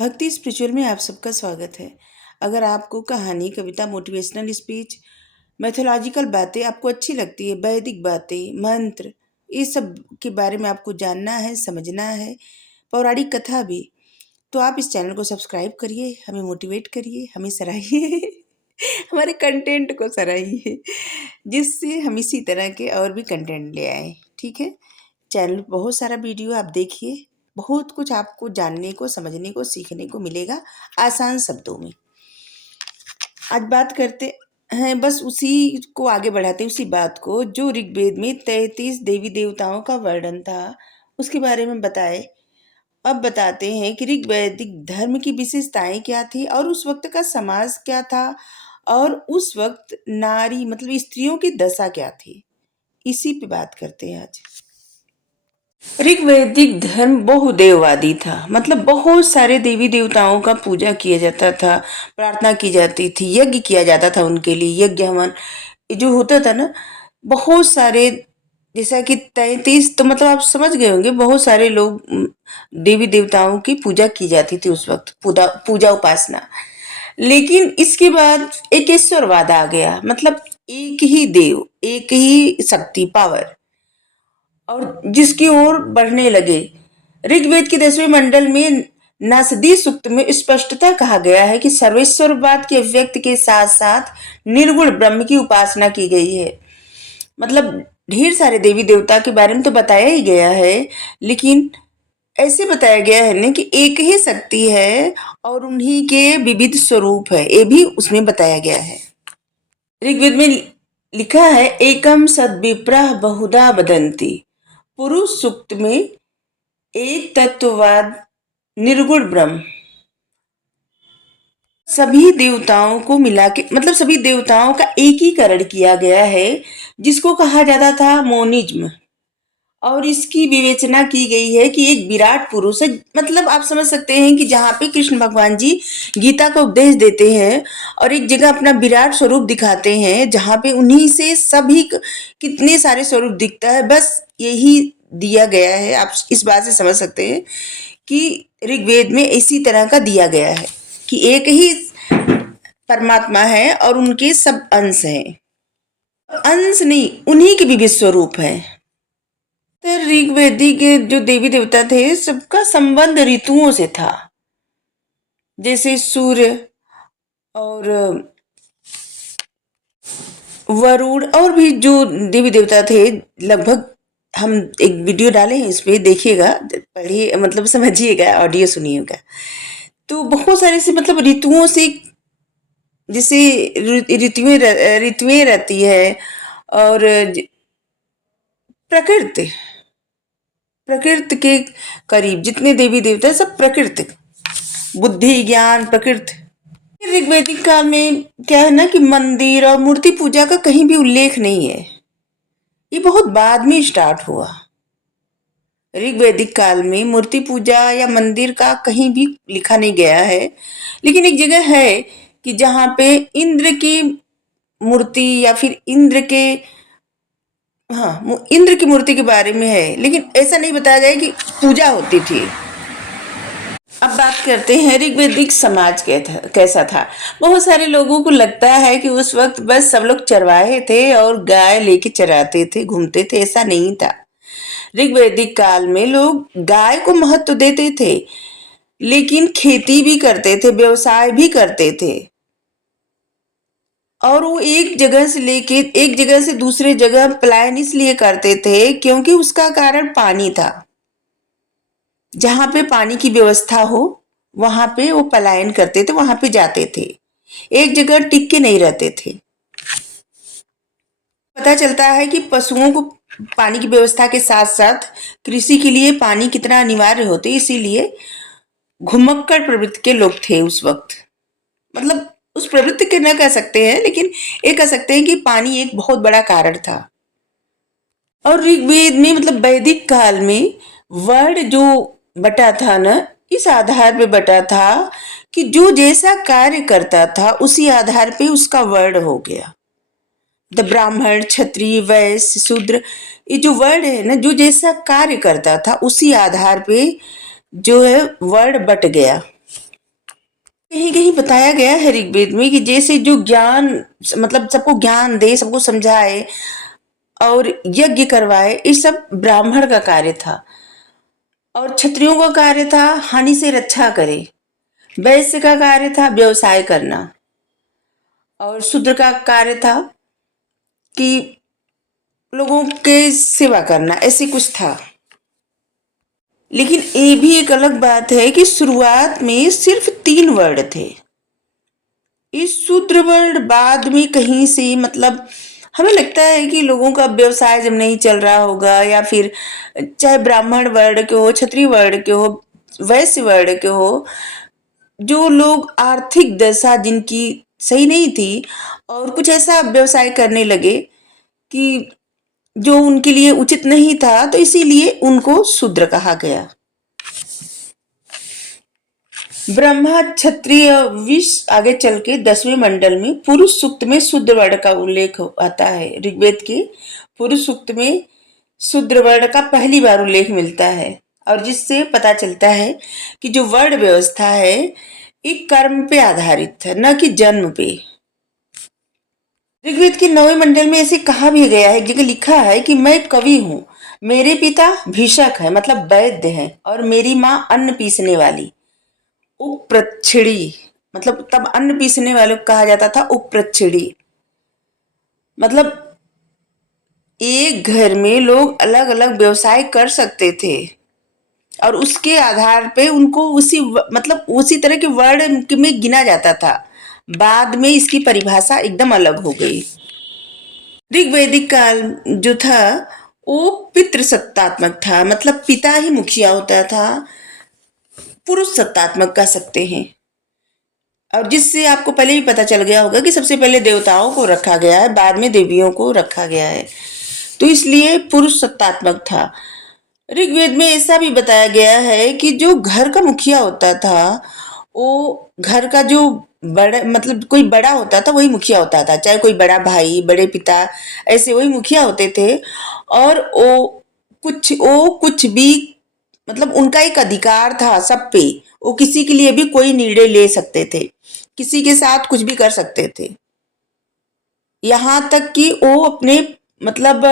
भक्ति स्पिरिचुअल में आप सबका स्वागत है। अगर आपको कहानी, कविता, मोटिवेशनल स्पीच, मैथोलॉजिकल बातें आपको अच्छी लगती है, वैदिक बातें, मंत्र, इस सब के बारे में आपको जानना है, समझना है, पौराणिक कथा भी, तो आप इस चैनल को सब्सक्राइब करिए, हमें मोटिवेट करिए, हमें सराहिए हमारे कंटेंट को सराहिए, जिससे हम इसी तरह के और भी कंटेंट ले आए। ठीक है, चैनल बहुत सारा वीडियो आप देखिए, बहुत कुछ आपको जानने को, समझने को, सीखने को मिलेगा आसान शब्दों में। आज बात करते हैं, बस उसी को आगे बढ़ाते हैं, उसी बात को जो ऋग्वेद में 33 देवी देवताओं का वर्णन था उसके बारे में बताए। अब बताते हैं कि ऋग्वैदिक धर्म की विशेषताएं क्या थी और उस वक्त का समाज क्या था और उस वक्त नारी मतलब स्त्रियों की दशा क्या थी। इसी पे बात करते हैं आज। ऋग्वैदिक धर्म बहुदेववादी था, मतलब बहुत सारे देवी देवताओं का पूजा किया जाता था, प्रार्थना की जाती थी, यज्ञ किया जाता था उनके लिए। यज्ञ हवन जो होता था ना, बहुत सारे, जैसा कि 33, तो मतलब आप समझ गए होंगे, बहुत सारे लोग देवी देवताओं की पूजा की जाती थी उस वक्त, पूजा पूजा उपासना। लेकिन इसके बाद एक ईश्वरवाद आ गया, मतलब एक ही देव, एक ही शक्ति, पावर, और जिसकी ओर बढ़ने लगे। ऋग्वेद के 10वें मंडल में नासदी सूक्त में स्पष्टता कहा गया है कि सर्वेश्वरवाद के व्यक्ति के साथ साथ निर्गुण ब्रह्म की उपासना की गई है। मतलब ढेर सारे देवी देवता के बारे में तो बताया ही गया है, लेकिन ऐसे बताया गया है ना कि एक ही शक्ति है और उन्हीं के विविध स्वरूप है, ये भी उसमें बताया गया है। ऋग्वेद में लिखा है, एकम सद्विप्रः बहुधा वदन्ति। पुरुष सूक्त में एक तत्ववाद, निर्गुण ब्रह्म, सभी देवताओं को मिला के, मतलब सभी देवताओं का एकीकरण किया गया है, जिसको कहा जाता था मोनिज्म। और इसकी विवेचना की गई है कि एक विराट पुरुष है। मतलब आप समझ सकते हैं कि जहाँ पे कृष्ण भगवान जी गीता का उपदेश देते हैं और एक जगह अपना विराट स्वरूप दिखाते हैं, जहाँ पे उन्हीं से सभी कितने सारे स्वरूप दिखता है, बस यही दिया गया है। आप इस बात से समझ सकते हैं कि ऋग्वेद में इसी तरह का दिया गया है कि एक ही परमात्मा है और उनके सब अंश हैं। अंश नहीं, उन्हीं के विविध स्वरूप हैं। तो ऋग्वेदी के जो देवी देवता थे, सबका संबंध ऋतुओं से था। जैसे सूर्य और वरुण और भी जो देवी देवता थे, लगभग हम एक वीडियो डाले हैं, इस पे देखिएगा, पढ़िए, मतलब समझिएगा, ऑडियो सुनिएगा। तो बहुत सारे से, मतलब ऋतुओं से, जैसे ऋतुएं रहती है, और प्रकृति प्रकृति के करीब जितने देवी देवता है, सब प्रकृति, बुद्धि, ज्ञान, प्रकृति। ऋग्वैदिक काल में क्या है ना कि मंदिर और मूर्ति पूजा का कहीं भी उल्लेख नहीं है, ये बहुत बाद में स्टार्ट हुआ। ऋग्वैदिक काल में मूर्ति पूजा या मंदिर का कहीं भी लिखा नहीं गया है, लेकिन एक जगह है कि जहाँ पे इंद्र की मूर्ति या फिर इंद्र की मूर्ति के बारे में है, लेकिन ऐसा नहीं बताया गया कि पूजा होती थी। अब बात करते हैं ऋग्वैदिक समाज कैसा था। बहुत सारे लोगों को लगता है कि उस वक्त बस सब लोग चरवाहे थे और गाय लेके चराते थे, घूमते थे, ऐसा नहीं था। ऋग्वैदिक काल में लोग गाय को महत्व देते थे, लेकिन खेती भी करते थे, व्यवसाय भी करते थे, और वो एक जगह से लेके एक जगह से दूसरे जगह पलायन इसलिए करते थे क्योंकि उसका कारण पानी था। जहां पे पानी की व्यवस्था हो वहां पे वो पलायन करते थे, वहां पे जाते थे, एक जगह टिक के नहीं रहते थे। पता चलता है कि पशुओं को पानी की व्यवस्था के साथ साथ कृषि के लिए पानी कितना अनिवार्य होते, इसीलिए घुमक्कड़ प्रवृत्ति के लोग थे उस वक्त। मतलब उस प्रवृत्ति के न कह सकते हैं, लेकिन ये कह सकते हैं कि पानी एक बहुत बड़ा कारण था। और ऋग्वेद में, मतलब वैदिक काल में, वर्ण जो बटा था ना, इस आधार पे बटा था कि जो जैसा कार्य करता था उसी आधार पे उसका वर्ण हो गया। द ब्राह्मण, क्षत्रिय, वैश्य, शूद्र, ये जो वर्ण है ना, जो जैसा कार्य करता था उसी आधार पे जो है वर्ण बट गया। कहीं कहीं बताया गया है ऋग्वेद में कि जैसे जो ज्ञान, मतलब सबको ज्ञान दे, सबको समझाए और यज्ञ करवाए, ये सब ब्राह्मण का कार्य था। और क्षत्रियों का कार्य था हानि से रक्षा करे। वैश्य का कार्य था व्यवसाय करना। और शूद्र का कार्य था कि लोगों के सेवा करना, ऐसी कुछ था। लेकिन ये भी एक अलग बात है कि शुरुआत में सिर्फ 3 वर्ण थे। इस शूद्र वर्ण बाद में कहीं से, मतलब हमें लगता है कि लोगों का व्यवसाय जब नहीं चल रहा होगा, या फिर चाहे ब्राह्मण वर्ण के हो, क्षत्रिय वर्ण के हो, वैश्य वर्ण के हो, जो लोग आर्थिक दशा जिनकी सही नहीं थी और कुछ ऐसा व्यवसाय करने लगे कि जो उनके लिए उचित नहीं था, तो इसीलिए उनको शूद्र कहा गया। ब्रह्मा क्षत्रिय विष आगे चल के 10वें मंडल में पुरुष सूक्त में शूद्र वर्ण का उल्लेख आता है। ऋग्वेद के पुरुष सूक्त में शूद्र वर्ण का पहली बार उल्लेख मिलता है, और जिससे पता चलता है कि जो वर्ण व्यवस्था है एक कर्म पे आधारित है, न कि जन्म पे। ऋग्वेद के 9वें मंडल में ऐसे कहा भी गया है, एक जगह लिखा है कि मैं कवि हूँ, मेरे पिता भीषक है, मतलब वैद्य है, और मेरी माँ अन्न पीसने वाली। उपप्रच्छिड़ी, मतलब तब अन्न पीसने वालों को कहा जाता था उपप्रच्छिड़ी। मतलब एक घर में लोग अलग अलग व्यवसाय कर सकते थे, और उसके आधार पे उनको मतलब उसी तरह के वर्ण में गिना जाता था। बाद में इसकी परिभाषा एकदम अलग हो गई। ऋग्वैदिक काल जो था वो पितृसत्तात्मक था, मतलब पिता ही मुखिया होता था। पुरुष सत्तात्मक कह सकते हैं। और जिससे आपको पहले ही पता चल गया होगा कि सबसे पहले देवताओं को रखा गया है, बाद में देवियों को रखा गया है, तो इसलिए पुरुष सत्तात्मक था। ऋग्वेद में ऐसा भी बताया गया है कि जो घर का मुखिया होता था, वो घर का जो बड़ा, मतलब कोई बड़ा होता था वही मुखिया होता था, चाहे कोई बड़ा भाई, बड़े पिता, ऐसे वही मुखिया होते थे। और वो कुछ भी, मतलब उनका एक अधिकार था सब पे। वो किसी के लिए भी कोई निर्णय ले सकते थे, किसी के साथ कुछ भी कर सकते थे। यहाँ तक कि वो अपने, मतलब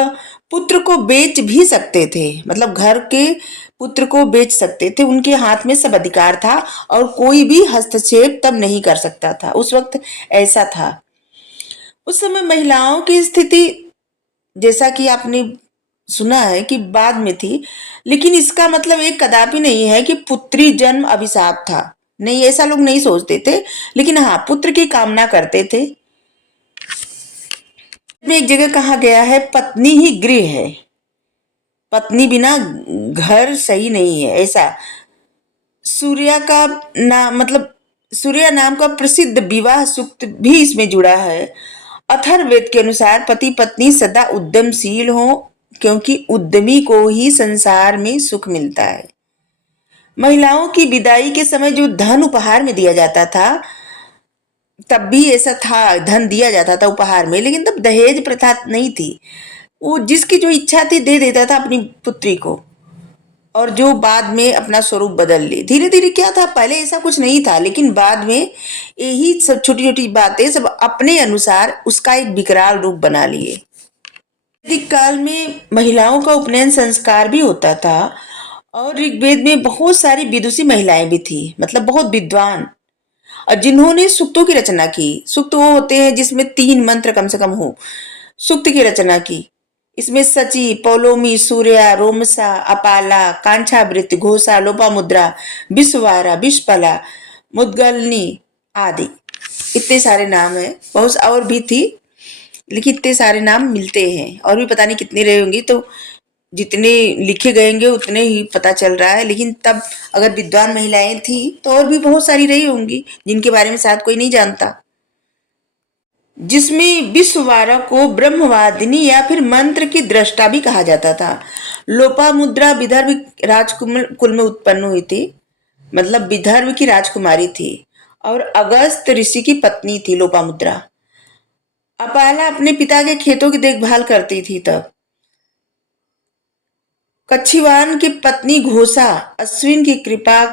पुत्र को बेच भी सकते थे, मतलब घर के पुत्र को बेच सकते थे। उनके हाथ में सब अधिकार था और कोई भी हस्तक्षेप तब नहीं कर सकता था, उस वक्त ऐसा था। उस समय महिलाओं की स्थिति, जैसा कि आपने सुना है कि बाद में थी, लेकिन इसका मतलब एक कदापि नहीं है कि पुत्री जन्म अभिशाप था। नहीं, ऐसा लोग नहीं सोचते थे, लेकिन हाँ, पुत्र की कामना करते थे। में एक जगह कहा गया है पत्नी ही गृह है, पत्नी बिना घर सही नहीं है, ऐसा। सूर्य का नाम, मतलब सूर्य नाम का प्रसिद्ध विवाह सूक्त भी इसमें जुड़ा है। अथर्ववेद के अनुसार पति पत्नी सदा उद्यमशील हो, क्योंकि उद्यमी को ही संसार में सुख मिलता है। महिलाओं की विदाई के समय जो धन उपहार में दिया जाता था, तब भी ऐसा था, धन दिया जाता था उपहार में, लेकिन तब दहेज प्रथा नहीं थी। वो जिसकी जो इच्छा थी दे देता था अपनी पुत्री को, और जो बाद में अपना स्वरूप बदल ले। धीरे धीरे क्या था, पहले ऐसा कुछ नहीं था, लेकिन बाद में यही सब छोटी छोटी बातें सब अपने अनुसार उसका एक विकराल रूप बना लिए। वैदिक काल में महिलाओं का उपनयन संस्कार भी होता था, और ऋग्वेद में बहुत सारी विदुषी महिलाएं भी थी, मतलब बहुत विद्वान, और जिन्होंने सूक्तों की रचना की। सूक्त वो होते हैं जिसमें 3 मंत्र कम से कम हो, सूक्त की रचना की। इसमें सची, पौलोमी, सूर्या, रोमसा, अपाला, कांछावृत, घोषा, लोपामुद्रा, विश्ववारा, विश्वपला, मुद्गलनी आदि, इतने सारे नाम है। बहुत और भी थी, लेकिन इतने सारे नाम मिलते हैं, और भी पता नहीं कितने रहे होंगे, तो जितने लिखे गएंगे उतने ही पता चल रहा है। लेकिन तब अगर विद्वान महिलाएं थी तो और भी बहुत सारी रही होंगी जिनके बारे में शायद कोई नहीं जानता। जिसमें विश्ववारा को ब्रह्मवादिनी या फिर मंत्र की दृष्टा भी कहा जाता था। लोपामुद्रा विदर्भ राजकुमार कुल में उत्पन्न हुई थी, मतलब विदर्भ की राजकुमारी थी, और अगस्त ऋषि की पत्नी थी लोपामुद्रा। अपाला अपने पिता के खेतों की देखभाल करती थी तब। कच्छिवान की पत्नी घोषा अश्विन की कृपा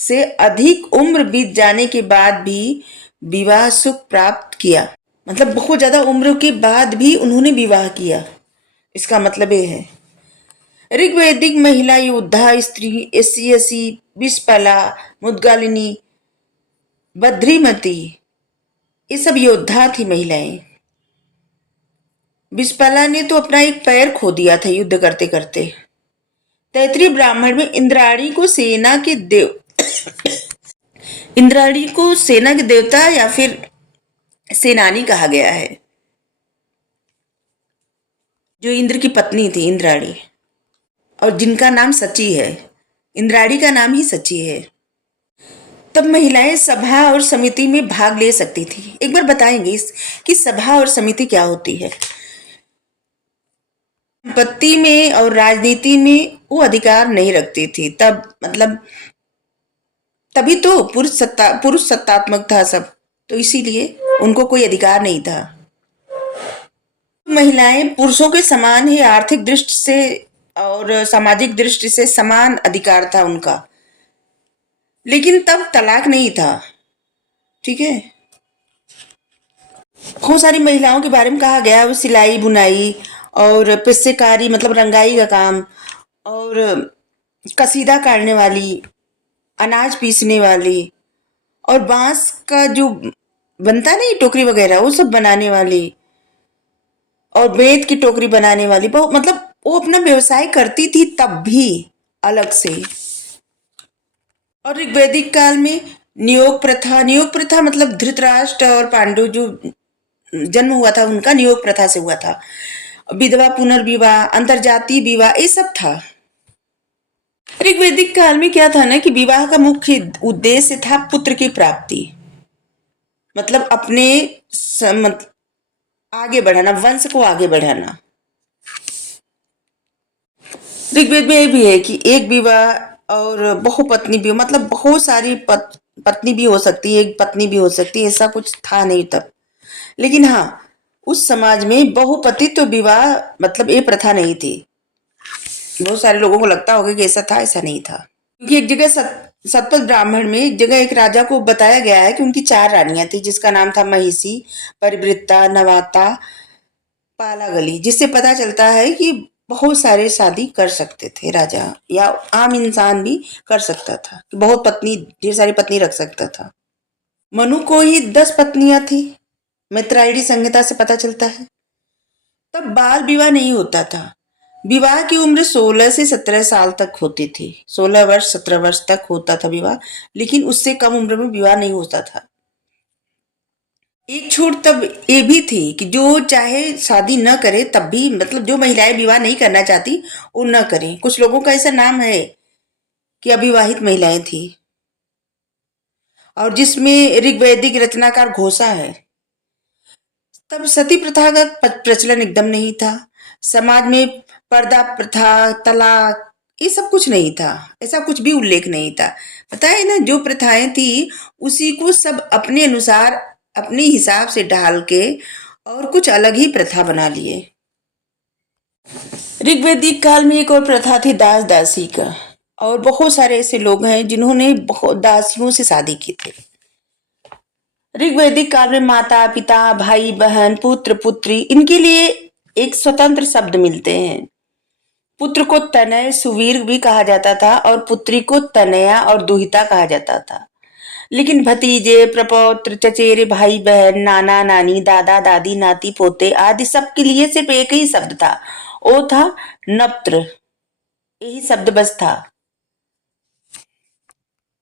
से अधिक उम्र बीत जाने के बाद भी विवाह सुख प्राप्त किया। मतलब बहुत ज्यादा उम्र के बाद भी उन्होंने विवाह किया, इसका मतलब ये है। ऋग्वैदिक महिला योद्धा स्त्री एसी विस्पला, मुद्गालिनी, बद्रीमती, ये सब योद्धा थी महिलाएं। विस्पला ने तो अपना एक पैर खो दिया था युद्ध करते करते। तैतरीय ब्राह्मण में इंद्राणी को सेना के देवता या फिर सेनानी कहा गया है। जो इंद्र की पत्नी थी इंद्राणी, और जिनका नाम सची है, इंद्राणी का नाम ही सची है। तब महिलाएं सभा और समिति में भाग ले सकती थी। एक बार बताएंगे कि सभा और समिति क्या होती है। संपत्ति में और राजनीति में वो अधिकार नहीं रखती थी तब, मतलब तभी तो पुरुष सत्तात्मक था सब, तो इसीलिए उनको कोई अधिकार नहीं था। महिलाएं पुरुषों के समान ही आर्थिक दृष्टि से और सामाजिक दृष्टि से समान अधिकार था उनका, लेकिन तब तलाक नहीं था। ठीक है। बहुत सारी महिलाओं के बारे में कहा गया, वो सिलाई बुनाई और पिस्सेकारी मतलब रंगाई का काम, और कसीदा काटने वाली, अनाज पीसने वाली, और बांस का जो बनता नहीं टोकरी वगैरह वो सब बनाने वाली, और बेत की टोकरी बनाने वाली, बहुत मतलब वो अपना व्यवसाय करती थी तब भी अलग से। और ऋग्वैदिक काल में नियोग प्रथा मतलब धृतराष्ट्र और पांडु जो जन्म हुआ था उनका नियोग प्रथा से हुआ था। विधवा पुनर्विवाह, अंतरजातीय विवाह, ये सब था। ऋग्वैदिक काल में क्या था ना कि विवाह का मुख्य उद्देश्य था पुत्र की प्राप्ति, मतलब अपने आगे बढ़ाना, वंश को आगे बढ़ाना। ऋग्वेद में ये भी है कि एक विवाह और बहुपत्नी भी, मतलब बहुत सारी पत्नी भी हो सकती है, एक पत्नी भी हो सकती है, ऐसा कुछ था नहीं तब। लेकिन हाँ, उस समाज में बहुपतित्व विवाह मतलब ये प्रथा नहीं थी। बहुत सारे लोगों को लगता होगा कि ऐसा था, ऐसा नहीं था। क्योंकि एक जगह सतपथ ब्राह्मण में एक जगह एक राजा को बताया गया है कि उनकी 4 रानियां थी, जिसका नाम था महिषी, परिवृत्ता, नवाता, पालागली, जिससे पता चलता है कि बहुत सारे शादी कर सकते थे राजा, या आम इंसान भी कर सकता था, बहुत पत्नी, ढेर सारी पत्नी रख सकता था। मनु को ही 10 पत्नियां थी, मित्रायणी संहिता से पता चलता है। तब बाल विवाह नहीं होता था। विवाह की उम्र 16 से 17 साल तक होती थी। 16 वर्ष 17 वर्ष तक होता था विवाह, लेकिन उससे कम उम्र में विवाह नहीं होता था। एक छूट तब ये भी थी कि जो चाहे शादी न करे तब भी, मतलब जो महिलाएं विवाह नहीं करना चाहती वो न करें। कुछ लोगों का ऐसा नाम है कि अविवाहित महिलाएं थी, और जिसमें ऋग्वैदिक रचनाकार घोषा है। तब सती प्रथा का प्रचलन एकदम नहीं था। समाज में पर्दा प्रथा, तलाक, ये सब कुछ नहीं था, ऐसा कुछ भी उल्लेख नहीं था। पता है ना, जो प्रथाएं थी उसी को सब अपने अनुसार अपने हिसाब से ढाल के और कुछ अलग ही प्रथा बना लिए। ऋग्वैदिक काल में एक और प्रथा थी दास दासी का, और बहुत सारे ऐसे लोग हैं जिन्होंने बहुत दासियों से शादी की थी। ऋग्वैदिक काल में माता पिता, भाई बहन, पुत्र पुत्री, इनके लिए एक स्वतंत्र शब्द मिलते हैं। पुत्र को तनय सुवीर भी कहा जाता था, और पुत्री को तनया और दुहिता कहा जाता था। लेकिन भतीजे, प्रपौत्र, चचेरे भाई बहन, नाना नानी, दादा दादी, नाती पोते आदि सब के लिए सिर्फ एक ही शब्द था, वो था नप्त्र। यही शब्द बस था।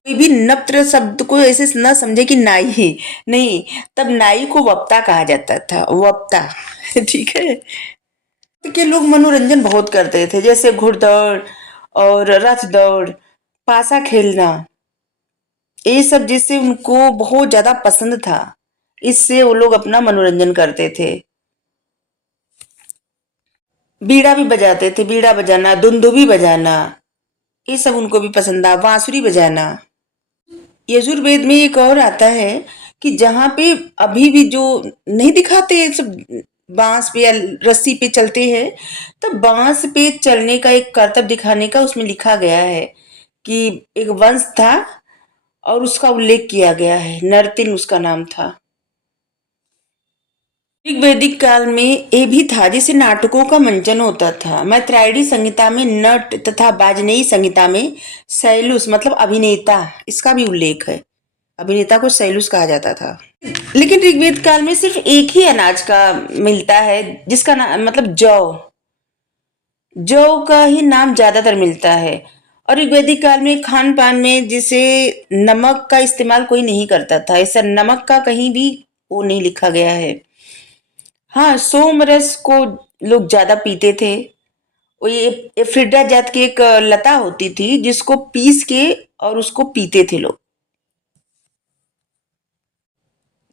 कोई भी नप्त्र शब्द को ऐसे न समझे कि नाई, नहीं, तब नाई को वक्ता कहा जाता था, वक्ता। ठीक है। के लोग मनोरंजन बहुत करते थे, जैसे घुड़दौड़ और रथ दौड़, पासा खेलना, ये सब जिससे उनको बहुत ज्यादा पसंद था, इससे वो लोग अपना मनोरंजन करते थे। बीड़ा भी बजाते थे, बीड़ा बजाना, दुंदुभी बजाना, ये सब उनको भी पसंद था, बांसुरी बजाना। यजुर्वेद में एक और आता है कि जहां पे अभी भी जो नहीं दिखाते सब बांस पे या रस्सी पे चलते हैं, तो बांस पे चलने का एक करतब दिखाने का उसमें लिखा गया है कि एक वंश था, और उसका उल्लेख किया गया है। नरतिन उसका नाम था। ऋग वैदिक काल में ये भी था, जैसे नाटकों का मंचन होता था। मैत्रेयी संहिता में नट तथा वाजपेयी संहिता में शैलुष मतलब अभिनेता, इसका भी उल्लेख है। अभिनेता को शैलुष कहा जाता था। लेकिन ऋग्वेद काल में सिर्फ एक ही अनाज का मिलता है, जिसका नाम मतलब जौ। जौ का ही नाम ज्यादातर मिलता है। और ऋग्वैदिक काल में खान पान में जैसे नमक का इस्तेमाल कोई नहीं करता था, ऐसा नमक का कहीं भी वो नहीं लिखा गया है। हाँ, सोमरस को लोग ज्यादा पीते थे। वो ये एफ्रिडा जात की एक लता होती थी, जिसको पीस के और उसको पीते थे लोग।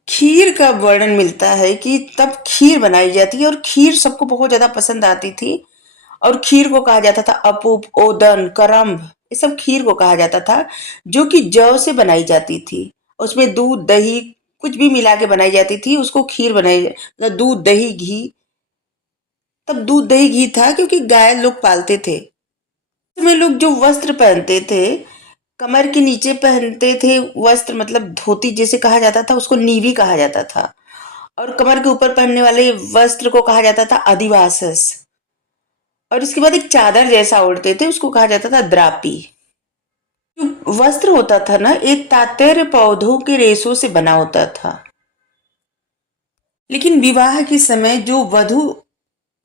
खीर का वर्णन मिलता है कि तब खीर बनाई जाती है और खीर सबको बहुत ज्यादा पसंद आती थी। और खीर को कहा जाता था अपूप, ओदन, करम्ब, ये सब खीर को कहा जाता था, जो कि जौ से बनाई जाती थी। उसमें दूध दही कुछ भी मिला के बनाई जाती थी, उसको खीर मतलब दूध दही घी। तब दूध दही घी था क्योंकि गाय लोग पालते थे। उसमें लोग जो वस्त्र पहनते थे, कमर के नीचे पहनते थे वस्त्र, मतलब धोती जैसे कहा जाता था, उसको नीवी कहा जाता था। और कमर के ऊपर पहनने वाले वस्त्र को कहा जाता था अधिवासस। और इसके बाद एक चादर जैसा ओढ़ते थे, उसको कहा जाता था द्रापी। जो वस्त्र होता था ना, एक तात्पर्य पौधों के रेशों से बना होता था। लेकिन विवाह के समय जो वधु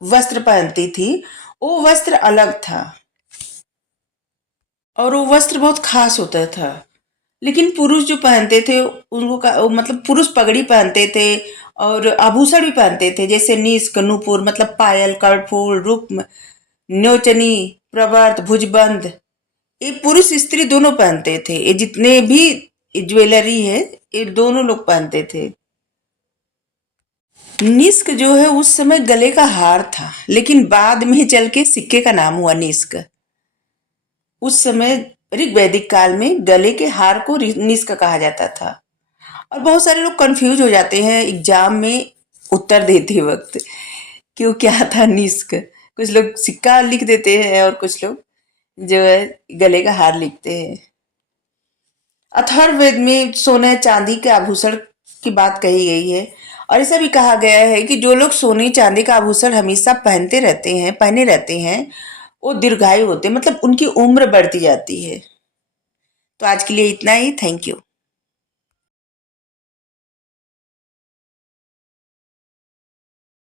वस्त्र पहनती थी, वो वस्त्र अलग था और वो वस्त्र बहुत खास होता था। लेकिन पुरुष जो पहनते थे उनको मतलब पुरुष पगड़ी पहनते थे और आभूषण भी पहनते थे, जैसे निष्क, नूपुर मतलब पायल, कर्णफूल, रुक्म, न्योचनी, प्रवर्त, भुजबंद। ये पुरुष स्त्री दोनों पहनते थे। ये जितने भी ज्वेलरी है, ये दोनों लोग पहनते थे। निष्क जो है उस समय गले का हार था, लेकिन बाद में चल के सिक्के का नाम हुआ निष्क। उस समय ऋग्वैदिक काल में गले के हार को निष्क कहा जाता था। और बहुत सारे लोग कंफ्यूज हो जाते हैं एग्जाम में उत्तर देते वक्त, क्यों क्या था निष्क। कुछ लोग सिक्का लिख देते हैं और कुछ लोग जो है गले का हार लिखते हैं। अथर्ववेद में सोने चांदी के आभूषण की बात कही गई है। और ऐसा भी कहा गया है कि जो लोग सोने चांदी का आभूषण हमेशा पहने रहते हैं, वो दीर्घायु होते हैं, मतलब उनकी उम्र बढ़ती जाती है। तो आज के लिए इतना ही। Thank you.